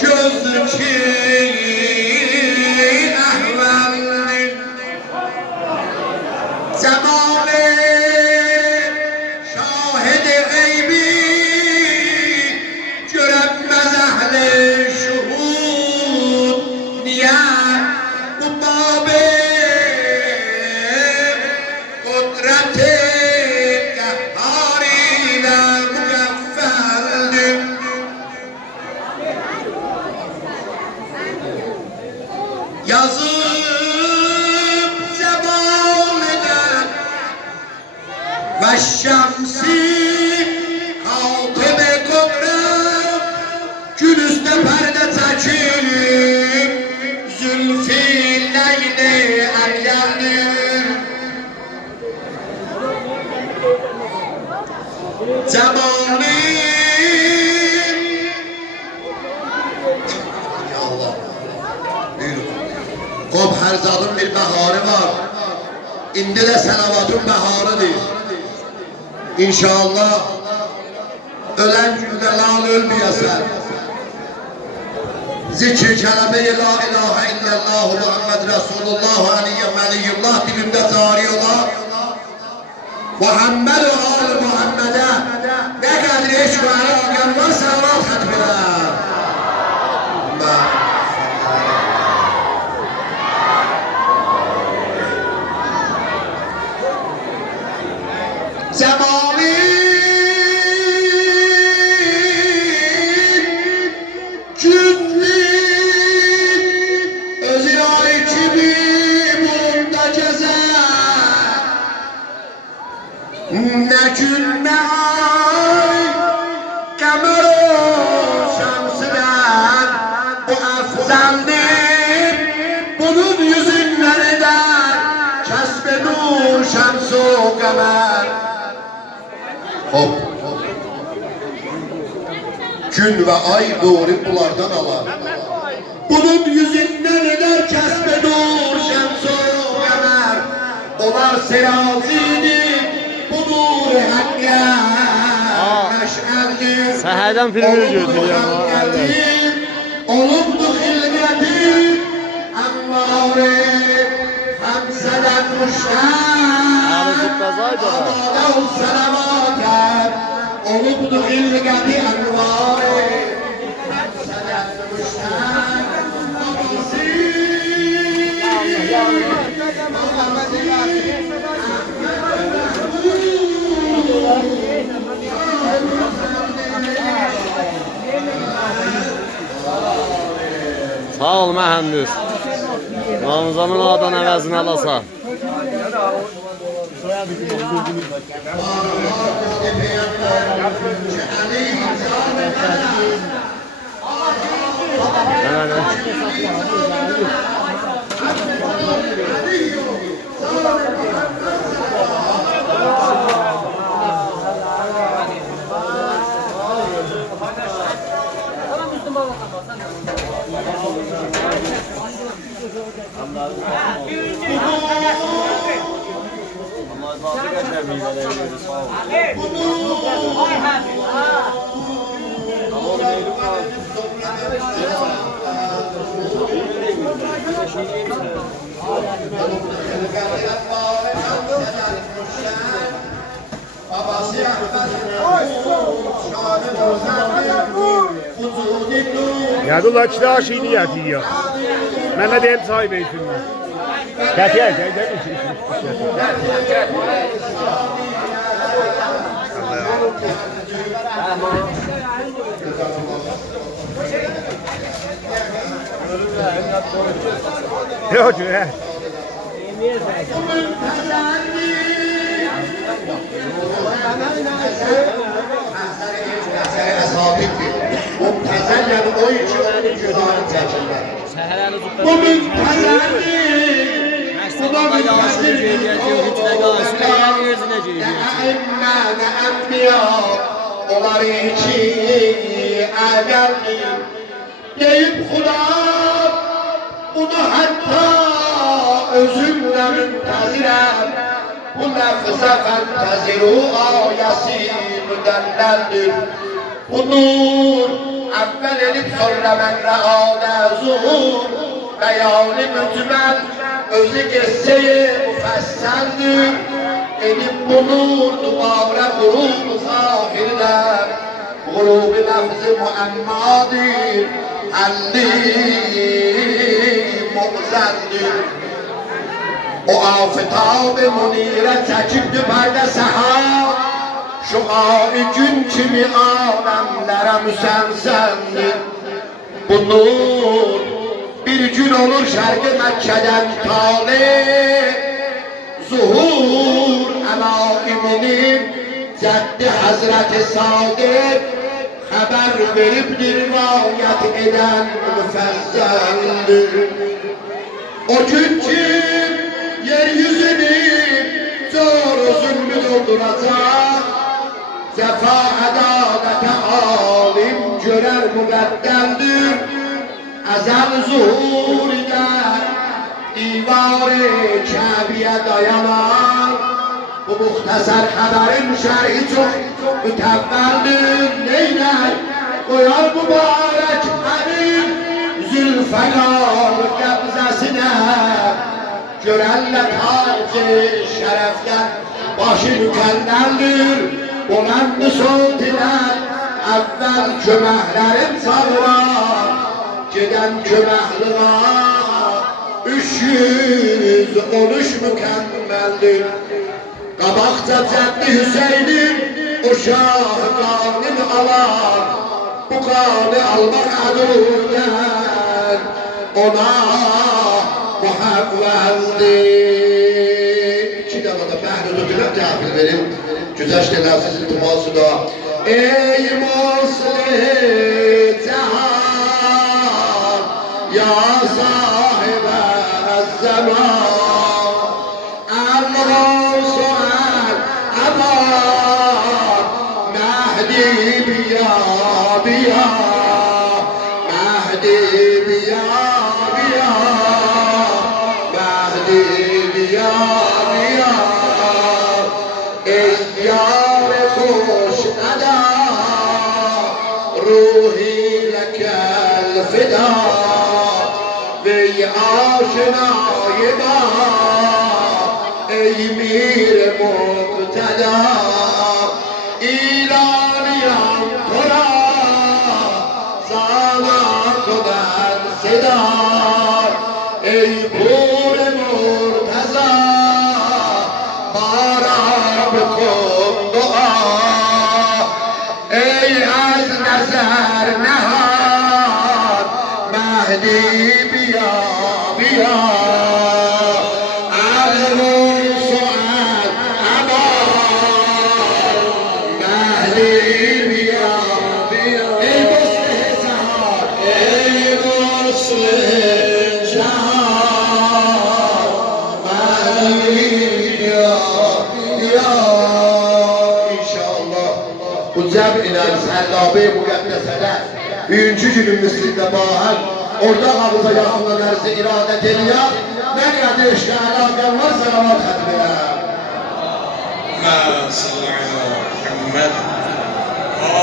gözü ahvaldir. Zamanı şahid-i gaybi görünmez ahli şuhud. Niye bu babı kudreti kahhariyle mükeffeldir. Yazıp zeval eden ve şemsi kaltıbe kudret gün üstte perde çekip zülfü leyli ergendir. Zamanı ya Allah buyurun. Qop hər zadın bir bəharı var. İndi də sələvatın bəharıdır. İnşallah ölən gündə lal ölməyəsən. Zikr kələmə-i la ilahə illallah Muhammed Resulullah aleyhi və aliyyullah dilimdə cari ola. Muhammed ve al Muhammed'e ne kadar eşk ve alakan varsa Allah hatmına. Zamanı cündün özü ay kimi bulunda gezer. Ne gün ne ay kamer o şamsıdan bu afzaldir. Bunun yüzünden eder kesbe nur şamsu kamer. Hop. Gün ve ay doğru bunlardan alar. Bunun yüzünden eder kesbe nur şamsu kamer. Onlar serazidir. Səhərdən filmi götürüyorum. Olubdu xilqəti Ənvarı Həmsədən müştər Abadəv sələvatər Olubdu xilqəti Ənvarı Həmsədən müştər Sağ ol mühendis. Ramazanın adan əvəzini alasa. Yadullah ki daha şeyini yatıyor. Mehmet hem sahibi eğitimler. Gel. Yok he. Muntazəl o iki onun gözündən çəkirlər. Bu onlar iki əgərdir deyib Xuda bunu hətta özümlə müntəzirəm bu nəfsə fəntəziru ayəsi müdəlləldir bu nur اول edip sonra mən rəadə zuhur bəyani mütmən özü qessəyi müfəssəldir edip bulur duvara qurub zahirlər qulubi lafzı muəmmadir həlli muğzəndir o afetab munirə çəkibdir pərdə səhab şuai gün kimi aləmlərə müsənsəndir bu nur bir gün olur şərqi Məkkədən talih zuhur əlaiminin cəddi Həzrəti Sadiq xəbər veribdir rayət edən müfəzzəldir o gün ki yeryüzünü zor zulmü dolduracaq Cefa ədalətə alim görər mübəddəldir Əzəl zuhur eder divar-ı Kəbiyə dayanar Bu muxtəsər xəbərin şərhi çox mütəvvəldir Neynək qoyar mübarək əmin Zülfəqar qəbzəsinə Görənlə tac-ı şərəfdən başı mükəlləldir Boləndi soldilər əvvəl köməklərin çağırar Gedən köməklığa 313 mükəmməldir Qabaqca Cəddi Hüseynin o şah qanın alar Bu qanı almaq ədurdən ona muhavvəldir 2 dəfə bəhri tutulam cəhbil verim Güzəşt edəsiz iltiması da Ey muslim cahan Ya sahibə zaman Əmran sual əman Məhdi biya biya Məhdi biya biya Məhdi biya biya Ey yar خوش ادا روحی لکل فدا وی آشنای ما ای میر مقتدا ایرانیان تو را سالا کنند صدا ای پور مرتضی بارا بکن دعا ای از نظر نهاد مهدی بیا بیا عقل و سؤال امان مهدی بیا بیا ای مسلح جهان ای مسلح جهان مهدی بیا بیا Bu cəb-ilə Səllabi müqəddəsədə 3-cü günün mislində bahən orada qabıza yaxınlanarızı iradət eləyər nə qədər işlə əlaqən var salavat xətm edər. Mə sallallahu aleyhi və səlləm